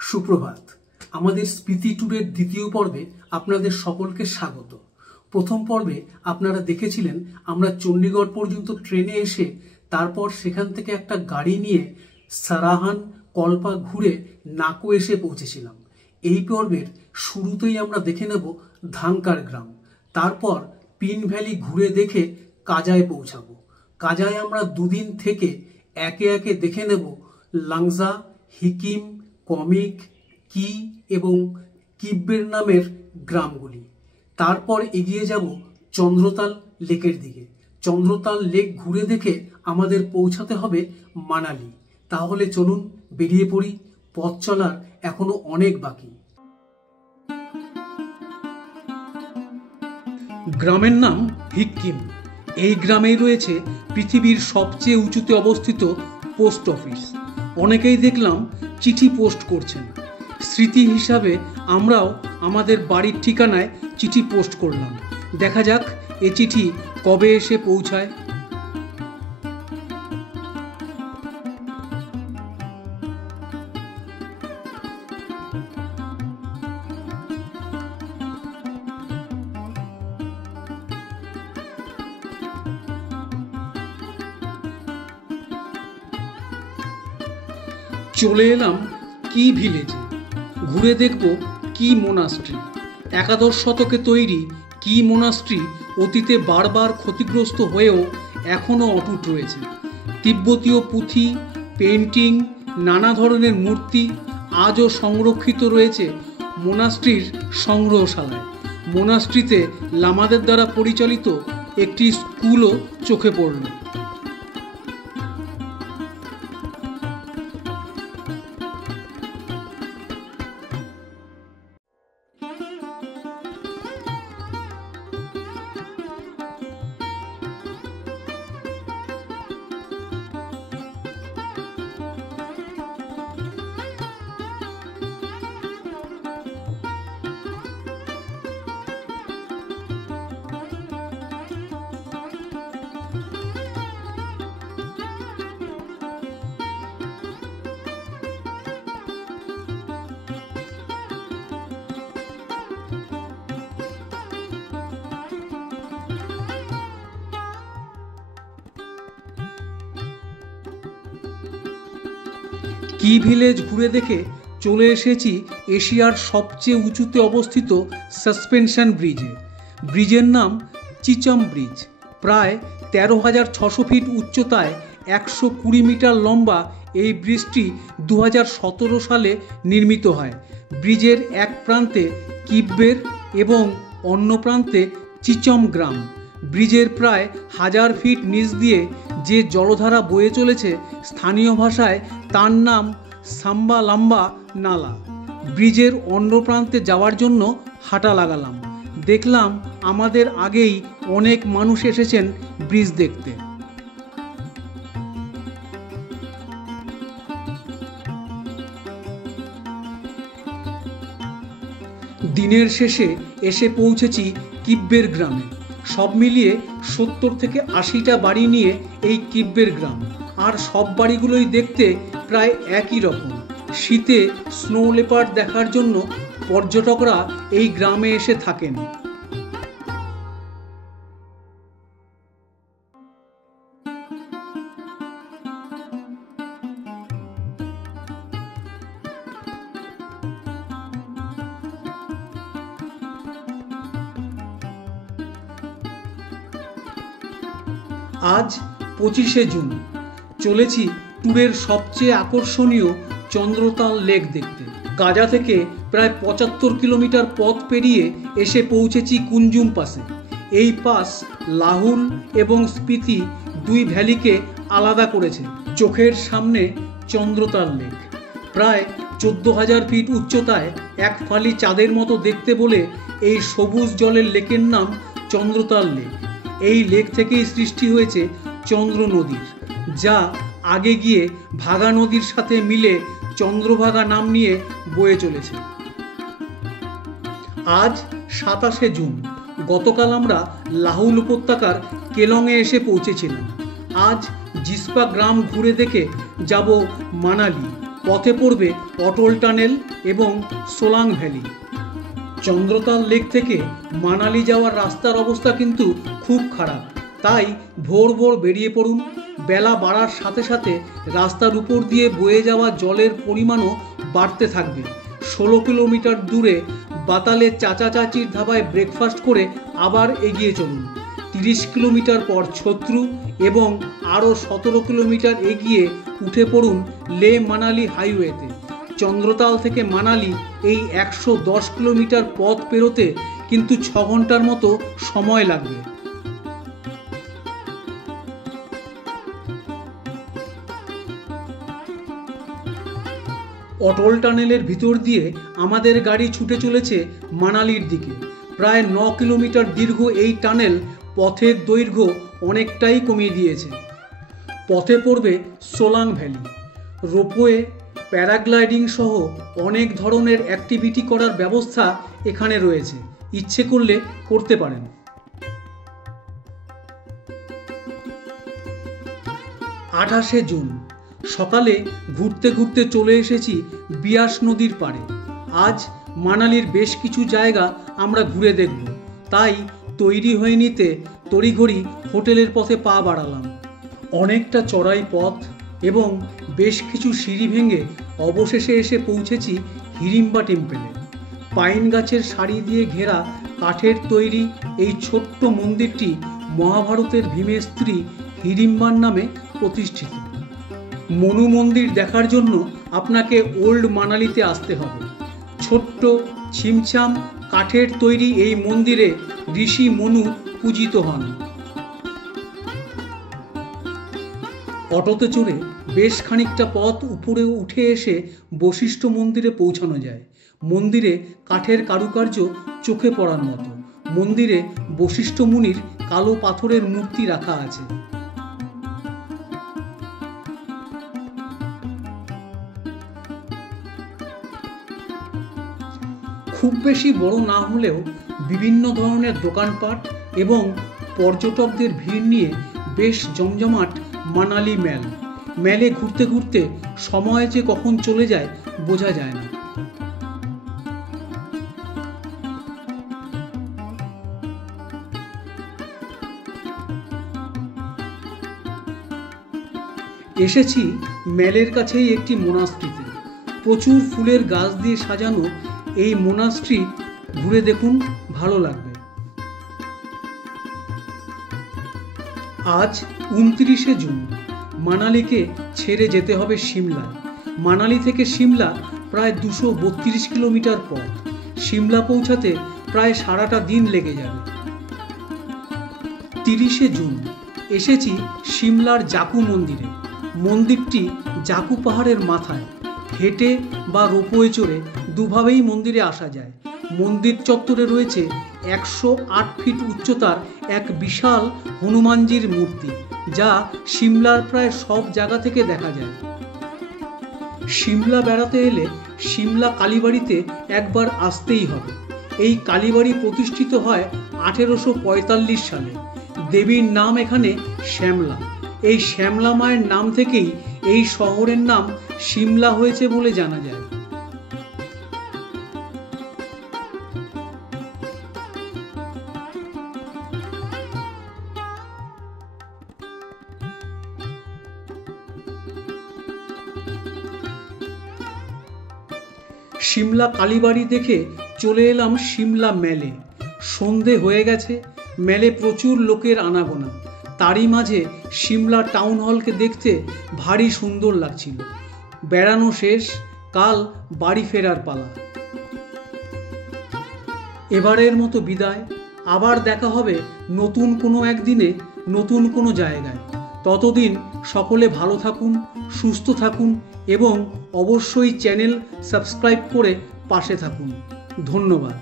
সুপ্রভাত। আমাদের স্পিতি ট্যুরের দ্বিতীয় পর্বে আপনাদের সকলকে স্বাগত। প্রথম পর্বে আপনারা দেখেছিলেন আমরা চণ্ডীগড় পর্যন্ত ট্রেনে এসে তারপর সেখান থেকে একটা গাড়ি নিয়ে সারাহান কল্পা ঘুরে নাকো এসে পৌঁছেছিলাম। এই পর্বের শুরুতেই আমরা দেখে নেব ধাঙ্কার গ্রাম, তারপর পিন ভ্যালি ঘুরে দেখে কাজায় পৌঁছাবো। কাজায় আমরা দুদিন থেকে একে একে দেখে নেব লাংজা, হিকিম, কমিক, কি এবং কিব্বের নামের গ্রামগুলি। তারপর এগিয়ে যাব চন্দ্রতাল লেকের দিকে। চন্দ্রতাল লেক ঘুরে দেখে আমাদের পৌঁছাতে হবে মানালি। তাহলে চলুন বেরিয়ে পড়ি, পথ চলার এখনো অনেক বাকি। গ্রামের নাম হিক্কিম। এই গ্রামেই রয়েছে পৃথিবীর সবচেয়ে উঁচুতে অবস্থিত পোস্ট অফিস। অনেকেই দেখলাম চিঠি পোস্ট করছেন। স্মৃতি হিসাবে আমরাও আমাদের বাড়ির ঠিকানায় চিঠি পোস্ট করলাম। দেখা যাক এ চিঠি কবে এসে পৌঁছায়। চলে এলাম কি ভিলেজে। ঘুরে দেখব কি মোনাস্ট্রি। একাদশ শতকে তৈরি কি মোনাস্ট্রি অতীতে বারবার ক্ষতিগ্রস্ত হয়েও এখনও অটুট রয়েছে। তিব্বতীয় পুঁথি, পেন্টিং, নানা ধরনের মূর্তি আজও সংরক্ষিত রয়েছে মোনাস্ট্রির সংগ্রহশালায়। মোনাস্ট্রিতে লামাদের দ্বারা পরিচালিত একটি স্কুলও চোখে পড়ল। কি ভিলেজ ঘুরে দেখে চলে এসেছি এশিয়ার সবচেয়ে উঁচুতে অবস্থিত সাসপেনশন ব্রিজে। ব্রিজের নাম চিচম ব্রিজ। প্রায় 13,600 ফিট উচ্চতায় 120 মিটার লম্বা এই ব্রিজটি 2017 সালে নির্মিত হয়। ব্রিজের এক প্রান্তে কিব্বের এবং অন্য প্রান্তে চিচম গ্রাম। ব্রিজের প্রায় 1000 ফিট নিচ দিয়ে যে জলধারা বয়ে চলেছে, স্থানীয় ভাষায় তার নাম সাম্বা লাম্বা নালা। ব্রিজের অন্য প্রান্তে যাওয়ার জন্য হাঁটা লাগালাম। দেখলাম আমাদের আগেই অনেক মানুষ এসেছেন ব্রিজ দেখতে। দিনের শেষে এসে পৌঁছেছি কিব্বের গ্রামে। সব মিলিয়ে 70 থেকে 80টা বাড়ি নিয়ে এই কিব্বের গ্রাম। আর সব বাড়িগুলোই দেখতে প্রায় একই রকম। শীতে স্নো লেপার্ড দেখার জন্য পর্যটকরা এই গ্রামে এসে থাকেন। আজ 25শে জুন। চলেছি ট্যুরের সবচেয়ে আকর্ষণীয় চন্দ্রতাল লেক দেখতে। কাজা থেকে প্রায় 75 কিলোমিটার পথ পেরিয়ে এসে পৌঁছেছি কুঞ্জুম পাসে। এই পাস লাহুল এবং স্পিতি দুই ভ্যালিকে আলাদা করেছে। চোখের সামনে চন্দ্রতাল লেক, প্রায় 14,000 ফিট উচ্চতায় এক ফালি চাঁদের মতো দেখতে বলে এই সবুজ জলের লেকের নাম চন্দ্রতাল লেক। এই লেক থেকেই সৃষ্টি হয়েছে চন্দ্র নদীর, যা আগে গিয়ে ভাগা নদীর সাথে মিলে চন্দ্রভাগা নাম নিয়ে বয়ে চলেছে। আজ 27শে জুন। গতকাল আমরা লাহুল উপত্যকার কেলংয়ে এসে পৌঁছেছিলাম। আজ জিসপা গ্রাম ঘুরে দেখে যাব মানালি। পথে পড়বে অটল টানেল এবং সোলাং ভ্যালি। চন্দ্রতাল লেক থেকে মানালি যাওয়ার রাস্তার অবস্থা কিন্তু খুব খারাপ, তাই ভোর ভোর বেরিয়ে পড়ুন। বেলা বাড়ার সাথে সাথে রাস্তার উপর দিয়ে বয়ে যাওয়া জলের পরিমাণও বাড়তে থাকবে। 16 কিলোমিটার দূরে বাতালে চাচা চাচির ধাবায় ব্রেকফাস্ট করে আবার এগিয়ে চলুন। 30 কিলোমিটার পর ছত্রু এবং আরও 17 কিলোমিটার এগিয়ে উঠে পড়ুন লে মানালি হাইওয়েতে। চন্দ্রতাল থেকে মানালি এই 110 কিলোমিটার পথ পেরোতে কিন্তু 6 ঘন্টার মতো সময় লাগবে। অটল টানেলের ভিতর দিয়ে আমাদের গাড়ি ছুটে চলেছে মানালির দিকে। প্রায় 9 কিলোমিটার দীর্ঘ এই টানেল পথের দৈর্ঘ্য অনেকটাই কমিয়ে দিয়েছে। পথে পড়বে সোলাং ভ্যালি। রোপওয়ে, প্যারাগ্লাইডিং সহ অনেক ধরনের অ্যাক্টিভিটি করার ব্যবস্থা এখানে রয়েছে, ইচ্ছে করলে করতে পারেন। 28শে জুন সকালে ঘুরতে ঘুরতে চলে এসেছি বিয়াস নদীর পাড়ে। আজ মানালির বেশ কিছু জায়গা আমরা ঘুরে দেখব, তাই তৈরি হয়ে নিতে তড়িঘড়ি হোটেলের পথে পা বাড়ালাম। অনেকটা চড়াই পথ এবং বেশ কিছু সিঁড়ি ভেঙে অবশেষে এসে পৌঁছেছি হিড়িম্বা টেম্পেলে। পাইন গাছের সারি দিয়ে ঘেরা কাঠের তৈরি এই ছোট্ট মন্দিরটি মহাভারতের ভীমের স্ত্রী হিড়িম্বার নামে প্রতিষ্ঠিত। মনু মন্দির দেখার জন্য আপনাকে ওল্ড মানালিতে আসতে হবে। ছোট্ট ছিমছাম কাঠের তৈরি এই মন্দিরে ঋষি মনু পূজিত হন। অটোতে চড়ে বেশ খানিকটা পথ উপরে উঠে এসে বশিষ্ঠ মন্দিরে পৌঁছানো যায়। মন্দিরে কাঠের কারুকার্য চোখে পড়ার মতো। মন্দিরে বশিষ্ঠ মুনির কালো পাথরের মূর্তি রাখা আছে। খুব বেশি বড় না হলেও বিভিন্ন ধরনের দোকানপাট এবং পর্যটকদের ভিড় নিয়ে বেশ জমজমাট মানালি মেল। মেলে ঘুরতে ঘুরতে সময় যে কখন চলে যায় বোঝা যায় না। এসেছি মেলের কাছেই একটি মোনাস্ট্রিতে। প্রচুর ফুলের গাছ দিয়ে সাজানো এই মোনাস্ট্রি ঘুরে দেখুন, ভালো লাগবে। আজ 29শে জুন। মানালিকে ছেড়ে যেতে হবে সিমলায়। মানালি থেকে সিমলা প্রায় 232 কিলোমিটার পথ। সিমলা পৌঁছাতে প্রায় সারাটা দিন লেগে যাবে। 30শে জুন এসেছি সিমলার জাকু মন্দিরে। মন্দিরটি জাকু পাহাড়ের মাথায়। হেঁটে বা রোপওয়ে চড়ে দুভাবেই মন্দিরে আসা যায়। মন্দির চত্বরে রয়েছে 108 ফিট উচ্চতার এক বিশাল হনুমানজির মূর্তি, যা সিমলার প্রায় সব জায়গা থেকে দেখা যায়। সিমলা বেড়াতে এলে সিমলা কালীবাড়িতে একবার আসতেই হবে। এই কালীবাড়ি প্রতিষ্ঠিত হয় 1845 সালে। দেবীর নাম এখানে শ্যামলা। এই শ্যামলা মায়ের নাম থেকেই এই শহরের নাম সিমলা হয়েছে বলে জানা যায়। সিমলা কালীবাড়ি দেখে চলে এলাম সিমলা মেলে। সন্ধে হয়ে গেছে, মেলে প্রচুর লোকের আনাগোনা। তারই মাঝে সিমলা টাউন হলকে দেখতে ভারী সুন্দর লাগছিল। বেড়ানো শেষ, কাল বাড়ি ফেরার পালা। এবারের মতো বিদায়। আবার দেখা হবে নতুন কোনো একদিনে নতুন কোনো জায়গায়। ততদিন সকলে ভালো থাকুন, সুস্থ থাকুন এবং অবশ্যই চ্যানেল সাবস্ক্রাইব করে পাশে থাকুন। ধন্যবাদ।